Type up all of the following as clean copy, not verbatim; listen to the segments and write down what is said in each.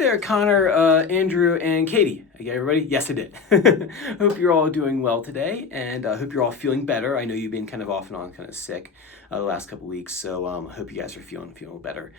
there, Connor, Andrew, and Katie. I get everybody? Yes, I did. Hope you're all doing well today, and hope you're all feeling better. I know you've been kind of off and on, kind of sick the last couple weeks, so I hope you guys are feeling better.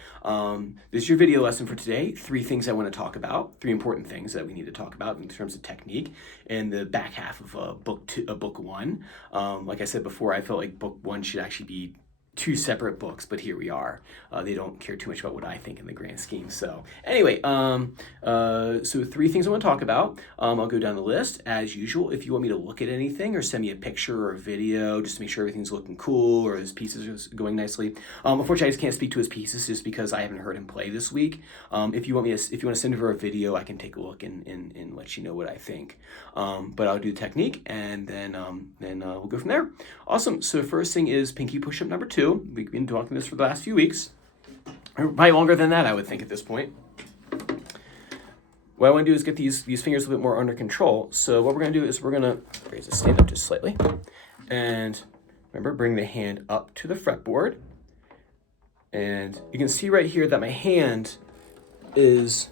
This is your video lesson for today. 3 things I want to talk about, 3 important things that we need to talk about in terms of technique in the back half of book 1. Like I said before, I felt like book 1 should actually be 2 separate books, but here we are. They don't care too much about what I think in the grand scheme. So anyway, so 3 things I want to talk about. I'll go down the list as usual. If you want me to look at anything or send me a picture or a video just to make sure everything's looking cool or his pieces are going nicely. Unfortunately, I just can't speak to his pieces just because I haven't heard him play this week. If you want to send over a video, I can take a look and let you know what I think. But I'll do technique and then we'll go from there. Awesome. So first thing is pinky push-up number 2. We've been talking this for the last few weeks. Probably longer than that, I would think, at this point. What I want to do is get these fingers a little bit more under control. So what we're going to do is we're going to raise the stand up just slightly. And remember, bring the hand up to the fretboard. And you can see right here that my hand is,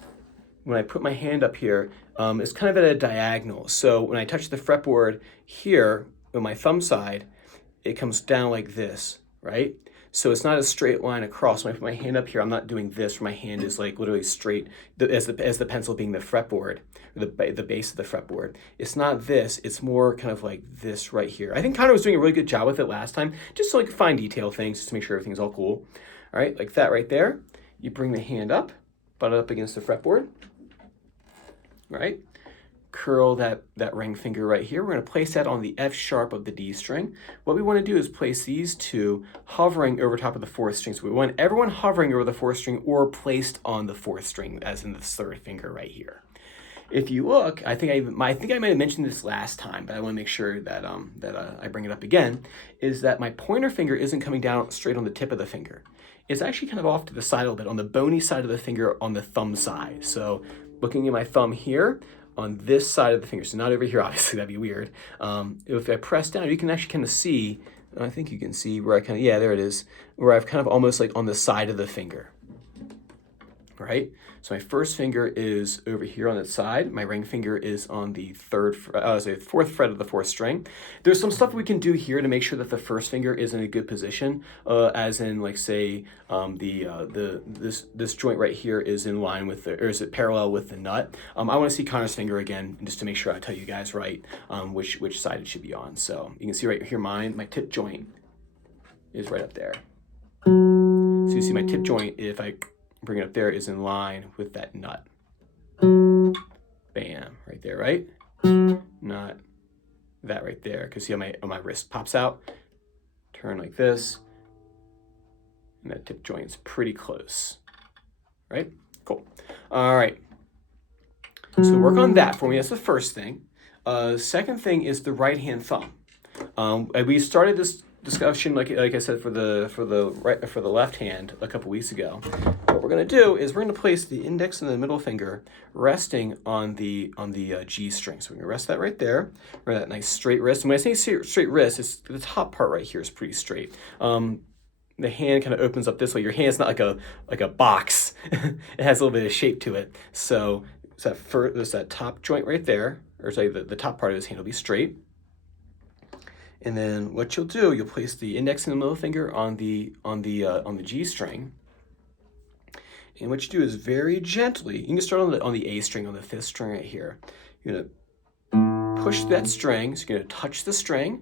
when I put my hand up here, it's kind of at a diagonal. So when I touch the fretboard here with my thumb side, it comes down like this, right? So it's not a straight line across. When I put my hand up here, I'm not doing this, where my hand is like literally straight, as the pencil being the fretboard, or the base of the fretboard. It's not this, it's more kind of like this right here. I think Connor was doing a really good job with it last time, just so like fine detail things, just to make sure everything's all cool. All right, like that right there. You bring the hand up, butt it up against the fretboard, right? Curl that ring finger right here. We're going to place that on the F sharp of the D string. What we want to do is place these 2 hovering over top of the 4th string. So we want everyone hovering over the 4th string or placed on the 4th string, as in the 3rd finger right here. If you look, I think I might have mentioned this last time, but I want to make sure that I bring it up again, is that my pointer finger isn't coming down straight on the tip of the finger. It's actually kind of off to the side a little bit, on the bony side of the finger, on the thumb side. So looking at my thumb here, on this side of the finger, so not over here, obviously, that'd be weird. If I press down, you can actually kind of see, I think you can see where I kind of, yeah, there it is, where I've kind of almost like on the side of the finger, right? So my first finger is over here on that side. My ring finger is on the 4th fret of the 4th string. There's some stuff we can do here to make sure that the first finger is in a good position, as in, like, say, this joint right here is in line with or is it parallel with the nut? I want to see Connor's finger again, just to make sure I tell you guys right which side it should be on. So you can see right here, my tip joint is right up there. So you see my tip joint, if I bring it up there, is in line with that nut. Bam, right there, right? Not that right there, because see how my wrist pops out? Turn like this, and that tip joint's pretty close, right? Cool. All right, so work on that for me. That's the first thing. Second thing is the right hand thumb. We started this discussion, like I said, for the left hand a couple weeks ago. What we're going to do is we're going to place the index and the middle finger resting on the G string. So we're going to rest that right there. We're that nice straight wrist. And when I say straight wrist, it's the top part right here is pretty straight. The hand kind of opens up this way. Your hand's not like a box. It has a little bit of shape to it. So there's that top joint right there, or sorry, the top part of his hand will be straight. And then what you'll do, you'll place the index and the middle finger on the G string. And what you do is very gently, you can start on the A string, on the 5th string right here. You're gonna push that string, so you're gonna touch the string,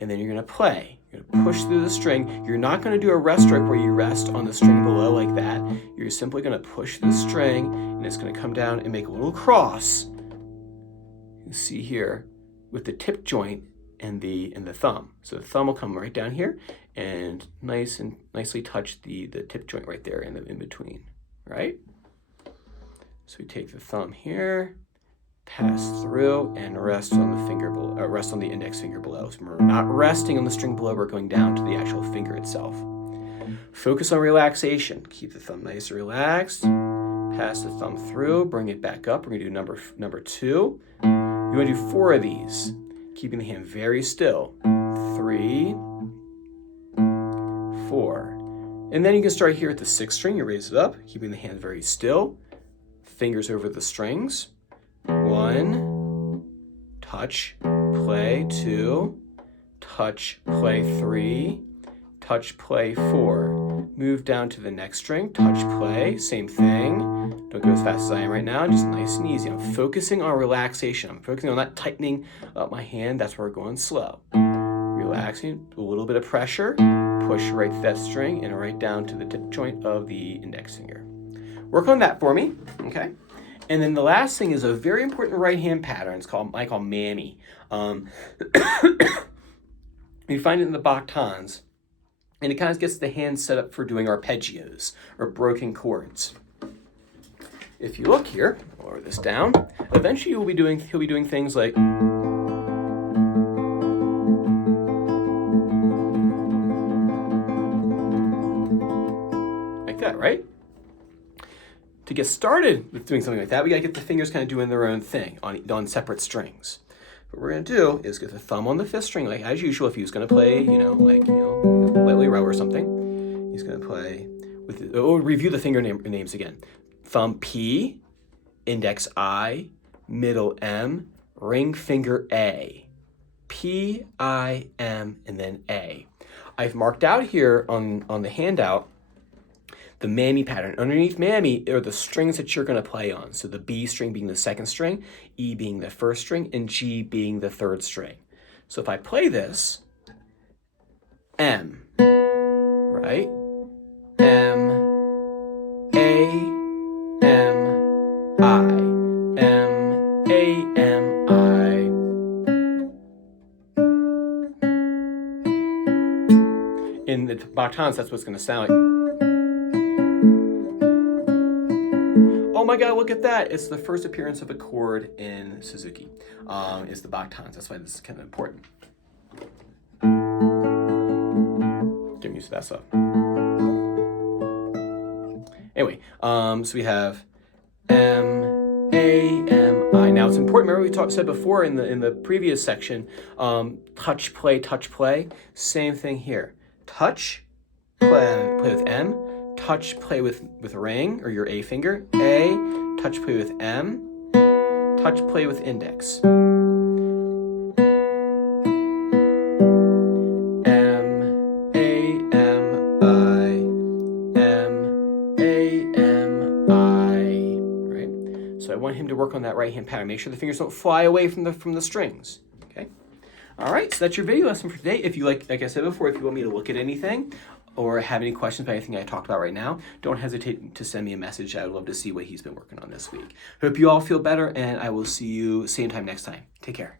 and then you're gonna play. You're gonna push through the string. You're not gonna do a rest stroke where you rest on the string below like that. You're simply gonna push the string, and it's gonna come down and make a little cross. You can see here with the tip joint and the thumb. So the thumb will come right down here and nicely touch the tip joint right there in between, right? So we take the thumb here, pass through, and rest on the finger below, rest on the index finger below. So we're not resting on the string below, we're going down to the actual finger itself. Focus on relaxation. Keep the thumb nice and relaxed. Pass the thumb through, bring it back up. We're gonna do number 2. You wanna do 4 of these. Keeping the hand very still. 3, 4. And then you can start here at the 6th string. You raise it up, keeping the hand very still. fingers over the strings. 1, touch, play, 2, touch, play, 3, touch, play, 4. Move down to the next string, touch, play, same thing. Don't go as fast as I am right now, just nice and easy. I'm focusing on relaxation. I'm focusing on not tightening up my hand. That's where we're going slow. Relaxing, a little bit of pressure, push right to that string and right down to the tip joint of the index finger. Work on that for me, okay? And then the last thing is a very important right hand pattern. It's called, I call Mammy. You find it in the Bach tons, and it kind of gets the hand set up for doing arpeggios or broken chords. If you look here, lower this down, eventually he'll be doing things like that, right? To get started with doing something like that, we gotta get the fingers kind of doing their own thing on separate strings. What we're gonna do is get the thumb on the 5th string, like as usual. If he was gonna play, lightly row or something, he's gonna play with. Review the finger names again: thumb P, index I, middle M, ring finger A. P, I, M, and then A. I've marked out here on the handout the Mammy pattern. Underneath Mammy are the strings that you're going to play on. So the B string being the 2nd string, E being the 1st string, and G being the 3rd string. So if I play this, M, right? M, A, M, I, M, A, M, I. In the Bach tons, that's what it's going to sound like. Oh my God, look at that. It's the first appearance of a chord in Suzuki. It's the Bach tons. That's why this is kind of important. Get used to that stuff. Anyway, so we have M, A, M, I. Now it's important, remember we said before in the previous section, touch, play. Same thing here. Touch, play with M. Touch, play with ring, or your A finger. A, touch, play with M. Touch, play with index. M, A, M, I. M, A, M, I. Right? So I want him to work on that right hand pattern. Make sure the fingers don't fly away from the strings. Okay? All right, so that's your video lesson for today. If you like I said before, if you want me to look at anything, or have any questions about anything I talked about right now, don't hesitate to send me a message. I would love to see what he's been working on this week. Hope you all feel better, and I will see you same time next time. Take care.